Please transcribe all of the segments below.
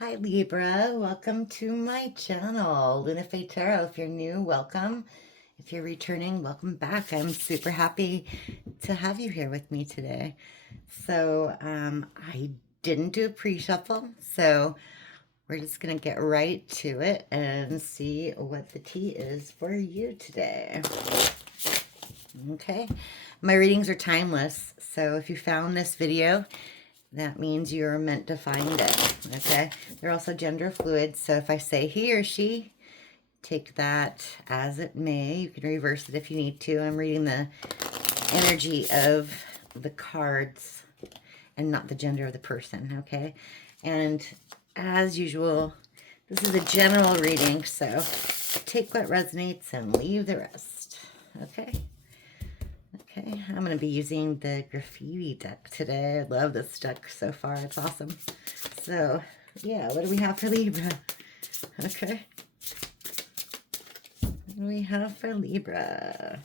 Hi Libra, welcome to my channel, LunaFae Tarot. If you're new, welcome. If you're returning, welcome back. I'm super happy to have you here with me today. So I didn't do a pre-shuffle, so we're just gonna get right to it and see what the tea is for you today. Okay, my readings are timeless, so if you found this video, that means you're meant to find it, okay? They're also gender fluid, so if I say he or she, take that as it may. You can reverse it if you need to. I'm reading the energy of the cards and not the gender of the person, okay? And as usual, this is a general reading, so take what resonates and leave the rest, okay? Okay, I'm going to be using the graffiti deck today. I love this deck so far. It's awesome. So, yeah, what do we have for Libra? Okay. What do we have for Libra?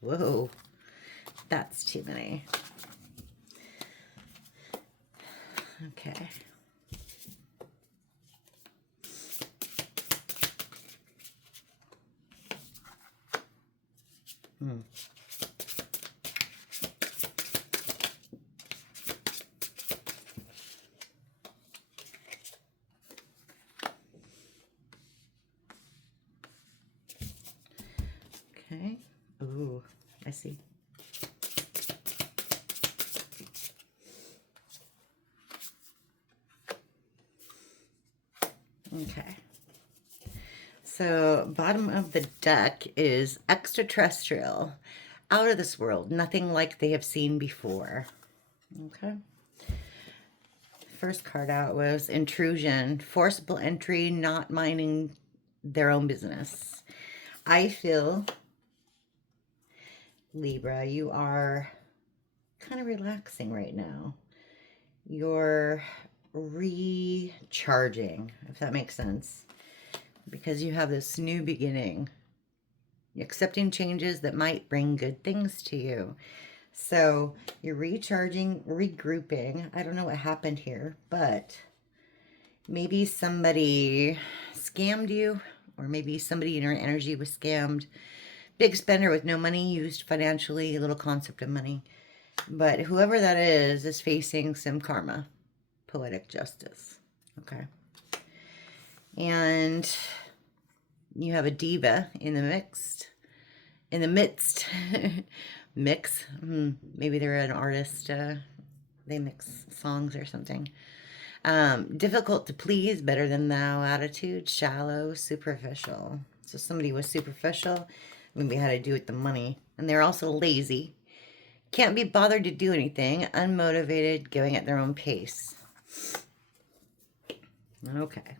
Whoa. That's too many. Okay. Okay. Ooh, I see. Okay. So, bottom of the deck is extraterrestrial, out of this world, nothing like they have seen before. Okay. First card out was intrusion, forcible entry, not minding their own business. I feel, Libra, you are kind of relaxing right now. You're recharging, if that makes sense, because you have this new beginning. You're accepting changes that might bring good things to you. So you're recharging, regrouping. I don't know what happened here, but maybe somebody scammed you, or maybe somebody in your energy was scammed. Big spender with no money, used financially, little concept of money. But whoever that is facing some karma, poetic justice. Okay. And you have a diva in the midst. Mix. Maybe they're an artist. They mix songs or something. Difficult to please, better than thou attitude, shallow, superficial. So somebody was superficial, maybe had to do with the money. And they're also lazy. Can't be bothered to do anything, unmotivated, going at their own pace. Okay.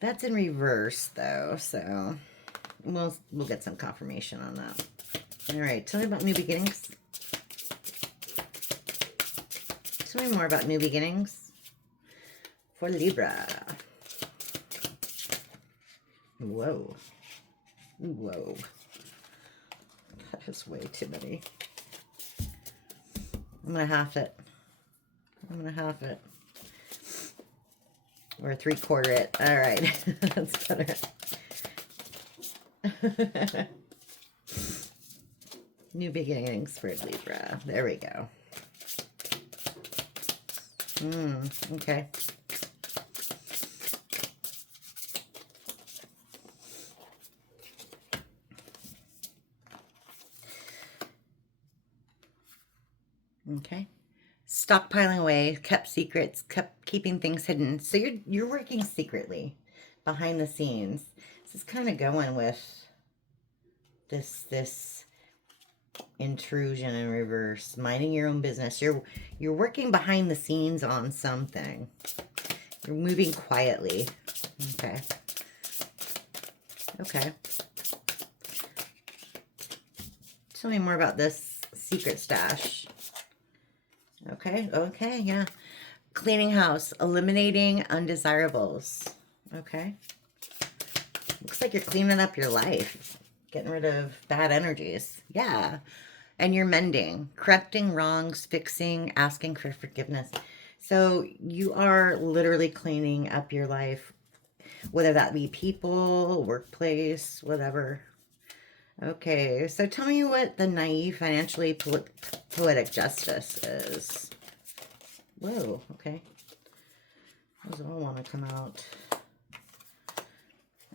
That's in reverse, though, so we'll get some confirmation on that. All right, tell me about new beginnings. Tell me more about new beginnings for Libra. Whoa. Whoa. That is way too many. I'm going to half it. Or 3/4 it. All right. That's better. New beginnings for Libra. There we go. Okay. Okay. Stockpiling away, kept secrets, kept keeping things hidden. So you're working secretly behind the scenes. This is kind of going with this intrusion in reverse, minding your own business. You're working behind the scenes on something. You're moving quietly. Okay. Okay. Tell me more about this secret stash. Okay, okay, yeah. Cleaning house, eliminating undesirables. Okay. Looks like you're cleaning up your life, getting rid of bad energies. Yeah. And you're mending, correcting wrongs, fixing, asking for forgiveness. So you are literally cleaning up your life, whether that be people, workplace, whatever. Okay, so tell me what the naive, financially poetic justice is. Whoa, okay. Those all want to come out.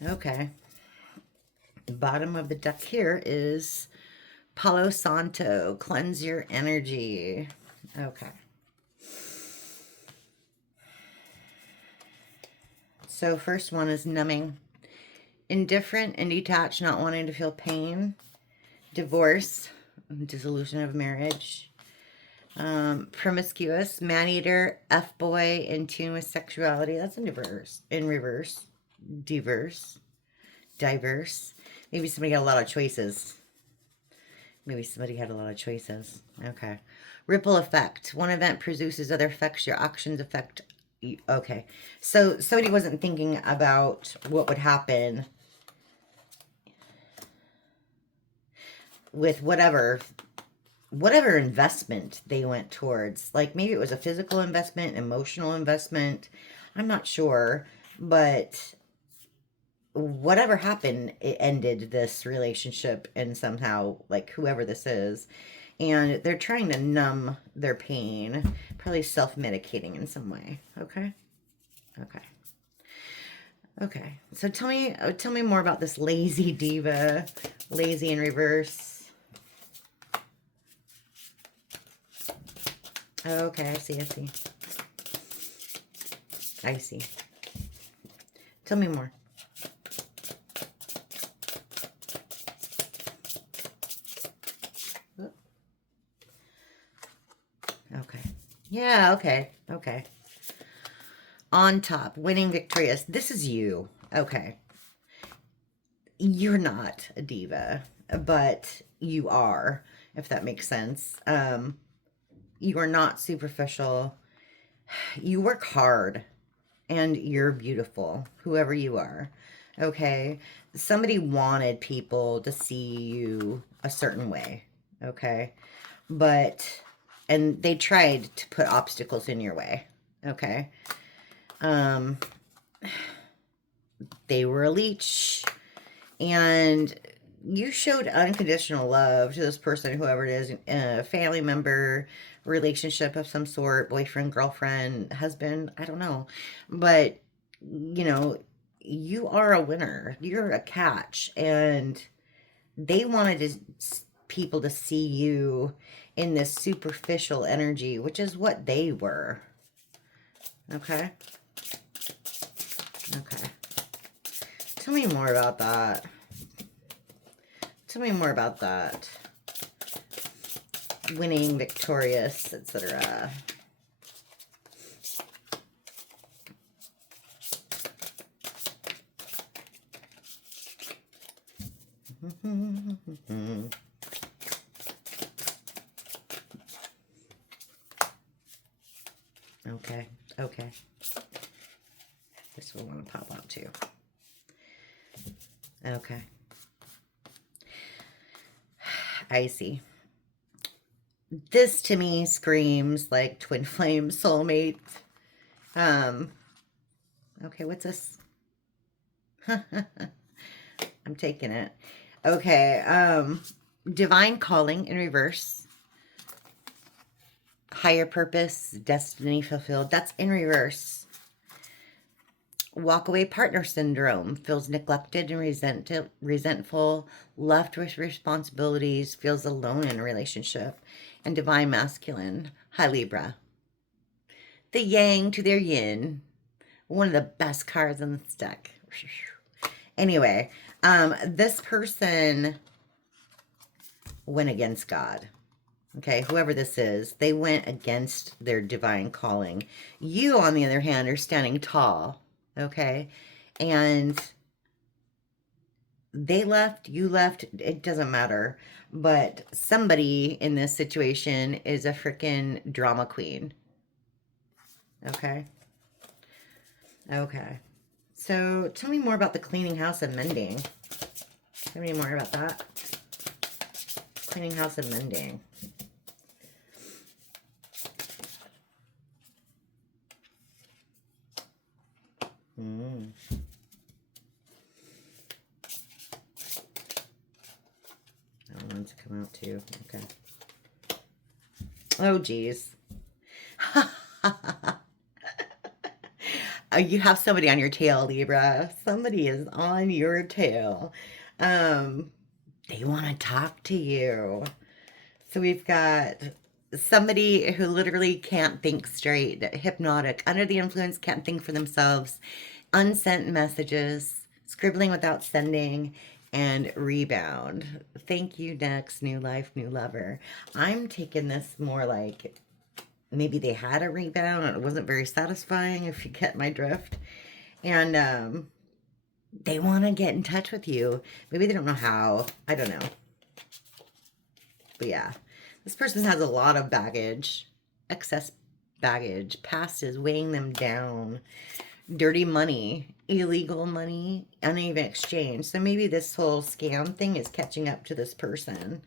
Okay. The bottom of the deck here is Palo Santo, cleanse your energy. Okay. So first one is numbing. Indifferent and detached, not wanting to feel pain. Divorce, dissolution of marriage. Promiscuous, man-eater, F-boy, in tune with sexuality. That's in reverse. In reverse. Diverse. Maybe somebody got a lot of choices. Maybe somebody had a lot of choices. Okay. Ripple effect. One event produces other effects. Your actions affect. Okay. So somebody wasn't thinking about what would happen with whatever investment they went towards. Like maybe it was a physical investment, emotional investment. I'm not sure. But whatever happened, it ended this relationship and somehow, like whoever this is, and they're trying to numb their pain, probably self-medicating in some way. Okay. So tell me more about this lazy diva, lazy in reverse. Okay, I see. Tell me more. Okay. Yeah, okay. On top, winning, victorious. This is you. Okay. You're not a diva, but you are, if that makes sense. You are not superficial. You work hard, and you're beautiful, whoever you are. Okay? Somebody wanted people to see you a certain way. Okay? And they tried to put obstacles in your way. Okay? They were a leech, and you showed unconditional love to this person, whoever it is, a family member, relationship of some sort, boyfriend, girlfriend, husband, I don't know. But, you know, you are a winner. You're a catch. And they wanted people to see you in this superficial energy, which is what they were. Okay? Tell me more about that. Winning, victorious, etc. Okay. This will want to pop out too. Okay. I see. This to me screams like twin flame soulmate. Okay, what's this? I'm taking it. Okay, divine calling in reverse. Higher purpose, destiny fulfilled. That's in reverse. Walkaway partner syndrome. Feels neglected and resentful. Left with responsibilities. Feels alone in a relationship. And divine masculine. High Libra. The yang to their yin. One of the best cards in this deck. Anyway, this person went against God. Okay, whoever this is, they went against their divine calling. You, on the other hand, are standing tall. Okay, and they left, you left, it doesn't matter. But somebody in this situation is a freaking drama queen. Okay. So tell me more about the cleaning house and mending. Tell me more about that. Cleaning house and mending. Mm. That one's come out too. Okay. Oh, geez. You have somebody on your tail, Libra. Somebody is on your tail. They want to talk to you. So we've got somebody who literally can't think straight, hypnotic, under the influence, can't think for themselves, unsent messages, scribbling without sending, and rebound. Thank you, next, new life, new lover. I'm taking this more like maybe they had a rebound and it wasn't very satisfying, if you get my drift. And they want to get in touch with you. Maybe they don't know how. I don't know. But yeah, this person has a lot of baggage, excess baggage. Past is weighing them down. Dirty money, illegal money, uneven exchange. So maybe this whole scam thing is catching up to this person.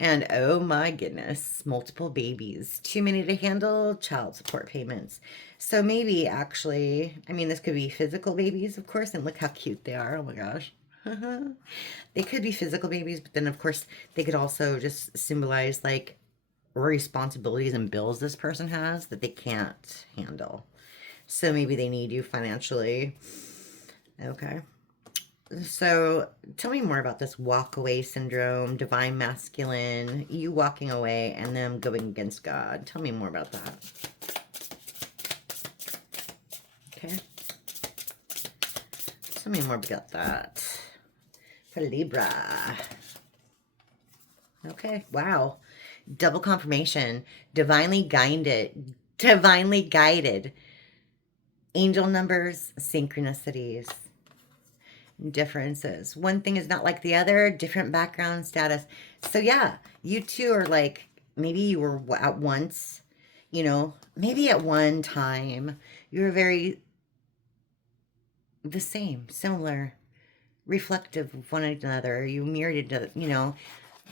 And oh my goodness, multiple babies. Too many to handle, child support payments. So maybe actually, I mean, this could be physical babies, of course, and look how cute they are. Oh my gosh. They could be physical babies, but then of course they could also just symbolize like responsibilities and bills this person has that they can't handle. So maybe they need you financially. Okay. So tell me more about this walk away syndrome, divine masculine, you walking away and them going against God. Tell me more about that. Okay. Tell me more about that. For Libra. Okay. Wow. Double confirmation. Divinely guided. Divinely guided. Angel numbers, synchronicities. Differences. One thing is not like the other, different background status. So yeah, you two are like, maybe you were at once, you know, maybe at one time you were very the same, similar, reflective of one another. You mirrored each other, you know,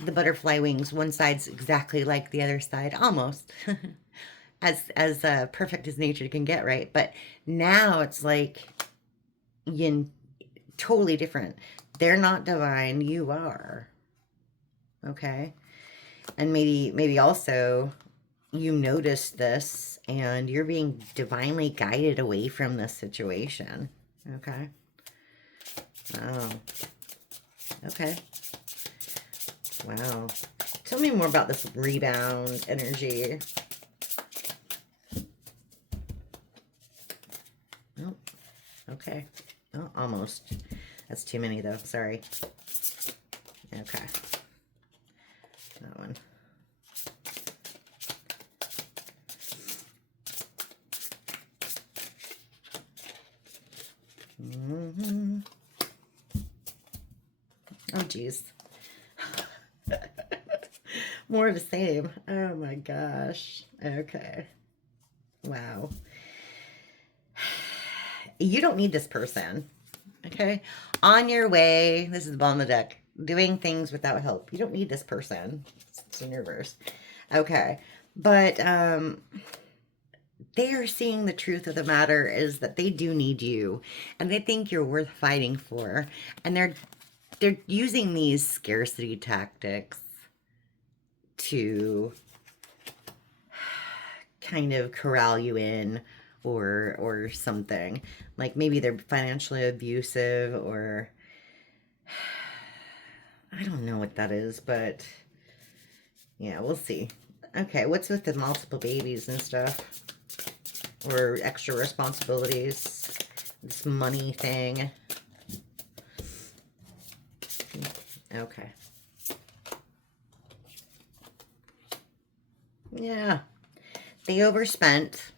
the butterfly wings, one side's exactly like the other side, almost. as perfect as nature can get, right? But now it's like totally different. They're not divine, you are. Okay? And maybe also you noticed this and you're being divinely guided away from this situation. Okay? Wow. Okay. Wow. Tell me more about this rebound energy. Oh, okay. Oh, almost. That's too many, though. Sorry. Okay. That one. Mm-hmm. Oh, geez. More of the same. Oh, my gosh. Okay. Wow. You don't need this person. Okay? On your way, this is the bottom of the deck, doing things without help. You don't need this person. It's in reverse. Okay. But they are seeing the truth of the matter is that they do need you. And they think you're worth fighting for. And they're using these scarcity tactics to kind of corral you in or something. Like maybe they're financially abusive or I don't know what that is, but yeah, we'll see. Okay, what's with the multiple babies and stuff? Or extra responsibilities? This money thing. Okay. Yeah. They overspent.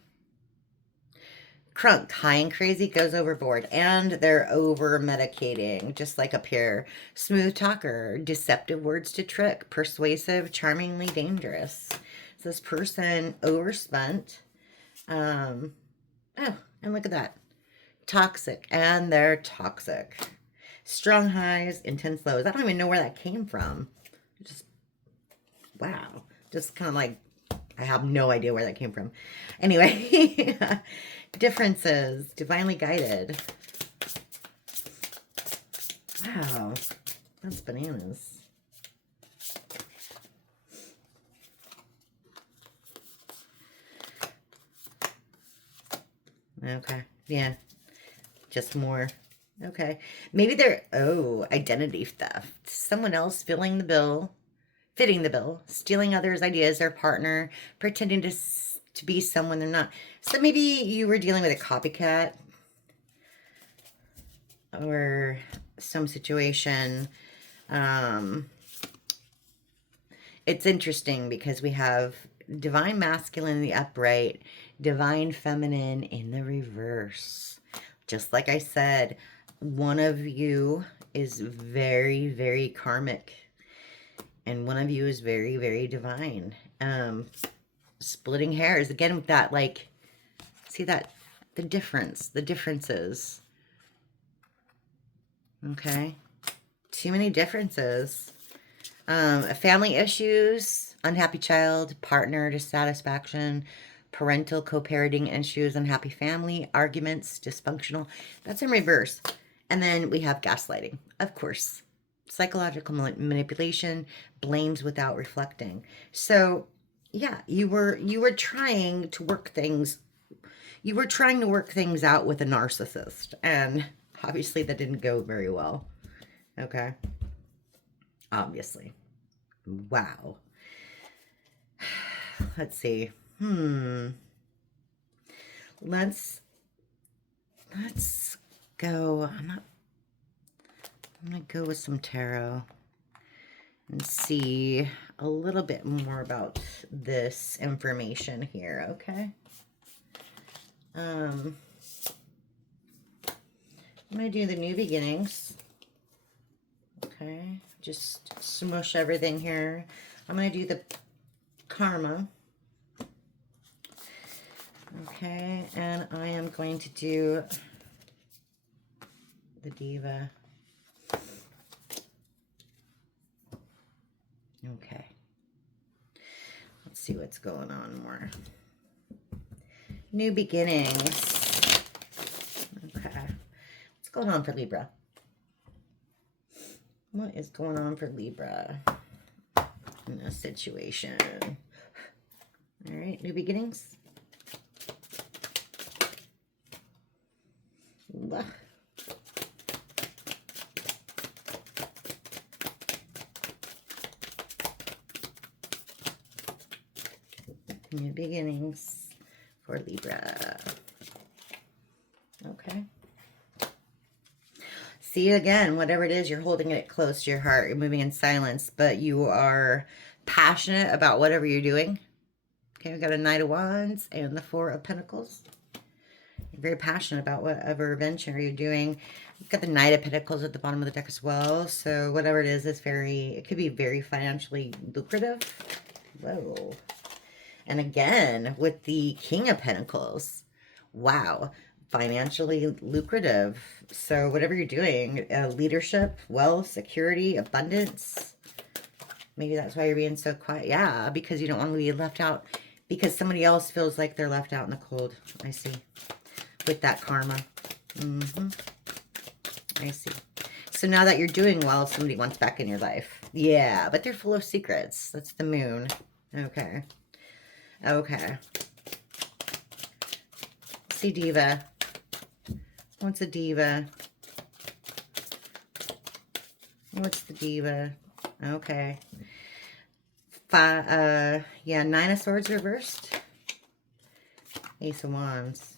Crunk, high and crazy, goes overboard. And they're over-medicating, just like up here. Smooth talker, deceptive words to trick, persuasive, charmingly dangerous. So this person overspent. Oh, and look at that. Toxic, and they're toxic. Strong highs, intense lows. I don't even know where that came from. Just, wow. Just kind of like, I have no idea where that came from. Anyway, differences, divinely guided. Wow, that's bananas. Okay, yeah, just more. Okay, maybe they're, oh, identity theft. Someone else fitting the bill, stealing others' ideas, their partner, pretending to be someone they're not. So maybe you were dealing with a copycat or some situation. It's interesting because we have divine masculine in the upright, divine feminine in the reverse. Just like I said, one of you is very, very karmic, and one of you is very, very divine. Splitting hairs again with that, like, see that, the differences. Okay, too many differences. Family issues, unhappy child, partner dissatisfaction, parental co-parenting issues, unhappy family, arguments, dysfunctional. That's in reverse. And then we have gaslighting, of course. Psychological manipulation, blames without reflecting. So, yeah, you were trying to work things. You were trying to work things out with a narcissist, and obviously that didn't go very well. Okay. Obviously. Wow. Let's see. Let's go. I'm gonna go with some tarot and see a little bit more about this information here, okay? I'm gonna do the new beginnings. Okay, just smush everything here. I'm going to do the karma. Okay, and I am going to do the diva. Okay. Let's see what's going on more. New beginnings. Okay. What's going on for Libra? What is going on for Libra in this situation? All right, new beginnings. Ugh. New beginnings for Libra. Okay. See, again, whatever it is, you're holding it close to your heart. You're moving in silence, but you are passionate about whatever you're doing. Okay, we've got a Knight of Wands and the Four of Pentacles. You're very passionate about whatever venture you're doing. You've got the Knight of Pentacles at the bottom of the deck as well. So whatever it is it could be very financially lucrative. Whoa. And again, with the King of Pentacles, wow, financially lucrative. So whatever you're doing, leadership, wealth, security, abundance. Maybe that's why you're being so quiet. Yeah, because you don't want to be left out. Because somebody else feels like they're left out in the cold. I see. With that karma. I see. So now that you're doing well, somebody wants back in your life. Yeah, but they're full of secrets. That's the moon. Okay. Okay. See, diva. What's a diva? What's the diva? Okay. Yeah, Nine of Swords reversed. Ace of Wands.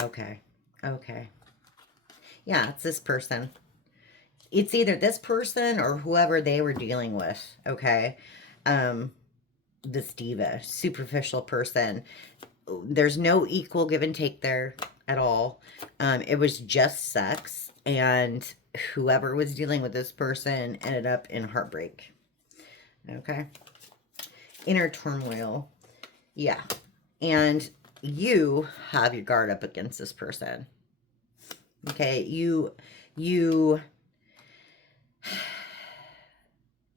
Okay. Okay. Yeah, it's this person. It's either this person or whoever they were dealing with, okay? This diva, superficial person. There's no equal give and take there at all. It was just sex, and whoever was dealing with this person ended up in heartbreak, okay? Inner turmoil, yeah. And you have your guard up against this person, okay? You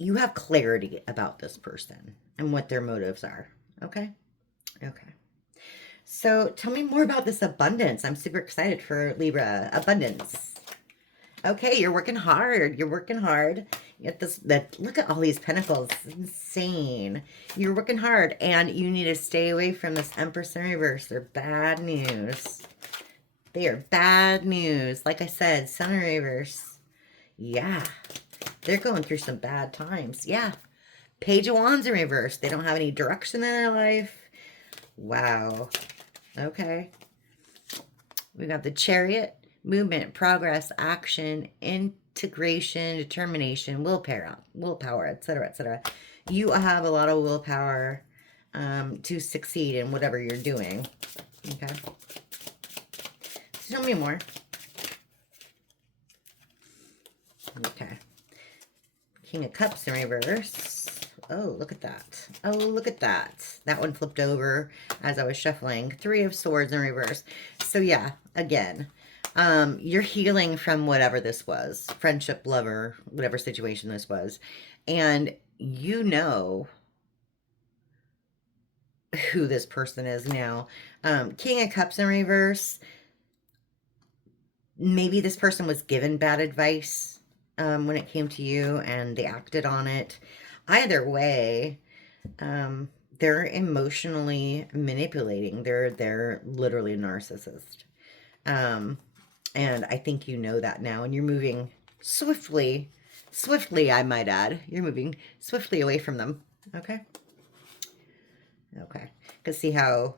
you have clarity about this person and what their motives are. Okay? Okay. So tell me more about this abundance. I'm super excited for Libra. Abundance. Okay, you're working hard. You're working hard. You get this, look at all these pentacles. It's insane. You're working hard, and you need to stay away from this Empress in reverse. They're bad news. They are bad news. Like I said, Sun in reverse. Yeah. They're going through some bad times. Yeah. Page of Wands in reverse. They don't have any direction in their life. Wow. Okay. We got the Chariot. Movement, progress, action, integration, determination, willpower, etc., etc. You have a lot of willpower to succeed in whatever you're doing. Okay. So tell me more. Okay. King of Cups in reverse. Oh, look at that. Oh, look at that. That one flipped over as I was shuffling. Three of Swords in reverse. So yeah, again, you're healing from whatever this was. Friendship, lover, whatever situation this was. And you know who this person is now. King of Cups in reverse. Maybe this person was given bad advice when it came to you and they acted on it. Either way, they're emotionally manipulating. They're literally a narcissist. And I think you know that now, and you're moving swiftly, I might add. You're moving swiftly away from them. Okay? Okay. Because see how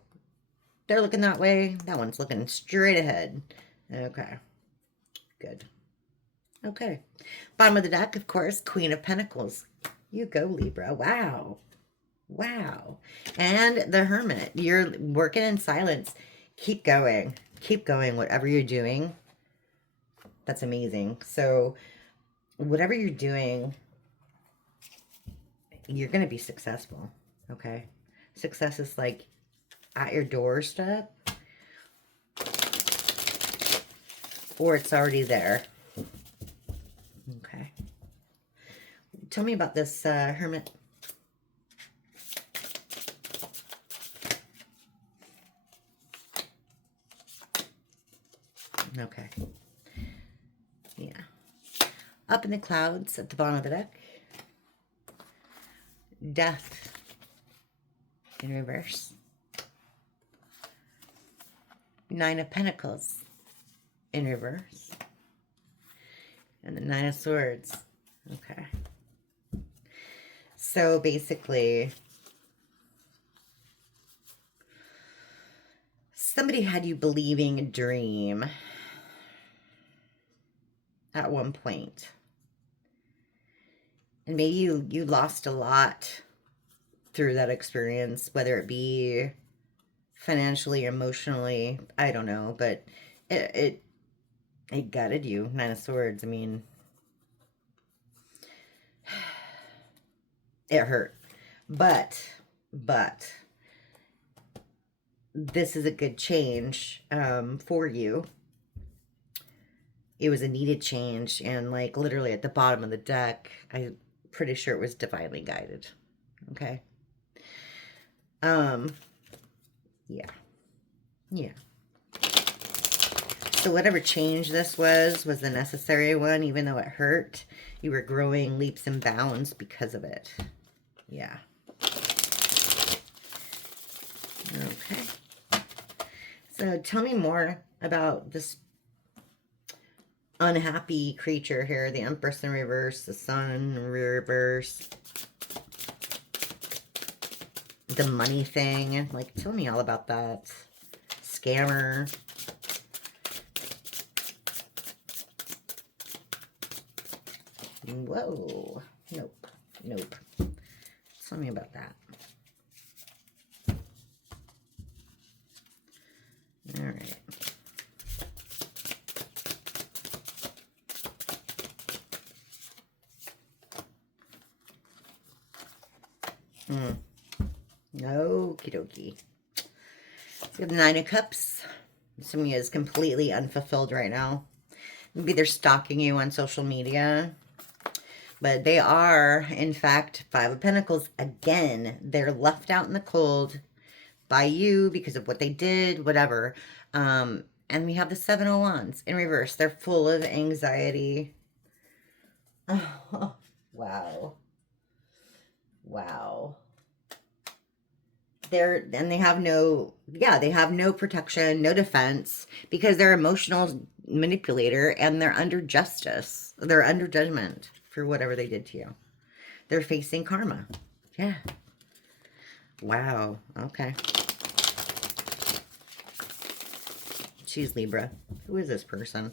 they're looking that way? That one's looking straight ahead. Okay. Good. Okay. Bottom of the deck, of course, Queen of Pentacles. You go, Libra. Wow. Wow. And the Hermit. You're working in silence. Keep going. Keep going. Whatever you're doing. That's amazing. So whatever you're doing, you're going to be successful. Okay. Success is like at your doorstep, or it's already there. Okay. Tell me about this Hermit. Okay. Yeah. Up in the clouds at the bottom of the deck. Death in reverse. Nine of Pentacles in reverse. And the Nine of Swords. Okay. So basically, somebody had you believing a dream at one point. And maybe you lost a lot through that experience, whether it be financially, emotionally, I don't know, but it gutted you. Nine of Swords. I mean, it hurt. But this is a good change for you. It was a needed change, and like literally at the bottom of the deck, I'm pretty sure it was divinely guided. Okay. Yeah. Yeah. So whatever change this was the necessary one, even though it hurt. You were growing leaps and bounds because of it. Yeah. Okay. So tell me more about this unhappy creature here. The Empress in reverse, the Sun in reverse. The money thing. Like, tell me all about that. Scammer. Whoa. Nope. Nope. Tell me about that. All right. Okie dokie. So we have the Nine of Cups. Somebody is completely unfulfilled right now. Maybe they're stalking you on social media. But they are, in fact, Five of Pentacles again. They're left out in the cold by you because of what they did, whatever. And we have the Seven of Wands in reverse. They're full of anxiety. Oh, wow. Wow. They have no, they have no protection, no defense, because they're emotional manipulator and they're under justice. They're under judgment for whatever they did to you. They're facing karma. Yeah. Wow. Okay. She's Libra. Who is this person?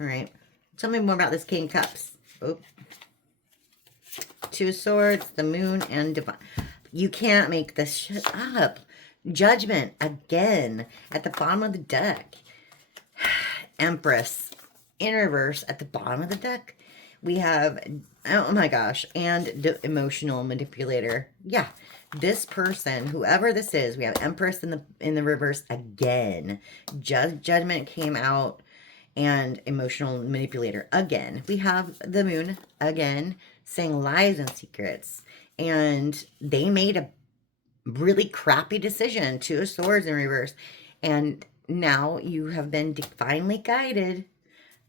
All right. Tell me more about this King of Cups. Oh. Two of Swords, the Moon, and Divine. You can't make this shit up. Judgment again at the bottom of the deck. Empress in reverse at the bottom of the deck. We have, oh my gosh, and the emotional manipulator. Yeah, this person, whoever this is, we have Empress in the reverse again. Judgment came out, and emotional manipulator again. We have the Moon again, saying lies and secrets. And they made a really crappy decision. Two of Swords in reverse. And now you have been divinely guided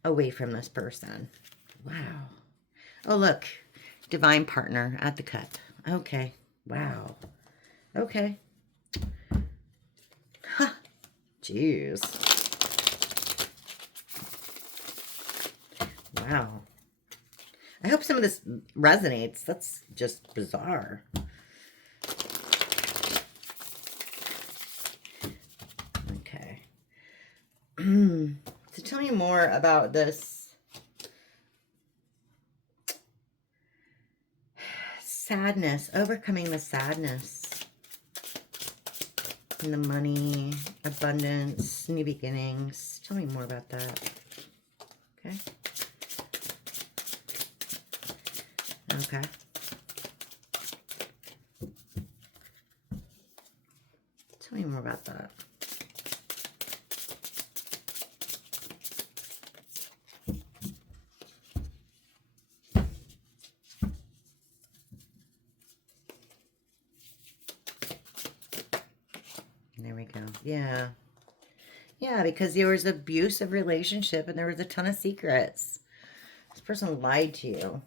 away from this person. Wow. Oh, look. Divine partner at the cup. Okay. Wow. Okay. Huh. Jeez. Wow. I hope some of this resonates. That's just bizarre. Okay. So tell me more about this sadness, overcoming the sadness. And the money, abundance, new beginnings. Tell me more about that. Okay. Okay. Tell me more about that. There we go. Yeah. Yeah, because there was an abusive relationship and there was a ton of secrets. This person lied to you.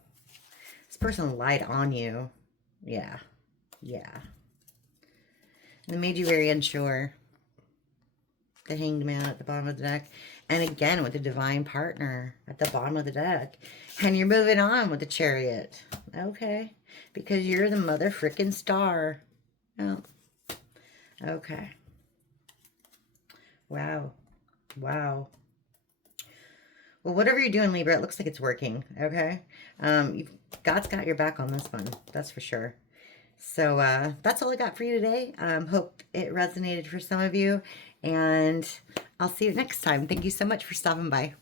This person lied on you. Yeah. Yeah. And it made you very unsure. The Hanged Man at the bottom of the deck. And again with the Divine Partner at the bottom of the deck. And you're moving on with the Chariot. Okay. Because you're the mother frickin' star. Oh. Okay. Wow. Wow. Well, whatever you're doing, Libra, it looks like it's working, okay? God's got your back on this one, that's for sure. So that's all I got for you today. Hope it resonated for some of you, and I'll see you next time. Thank you so much for stopping by.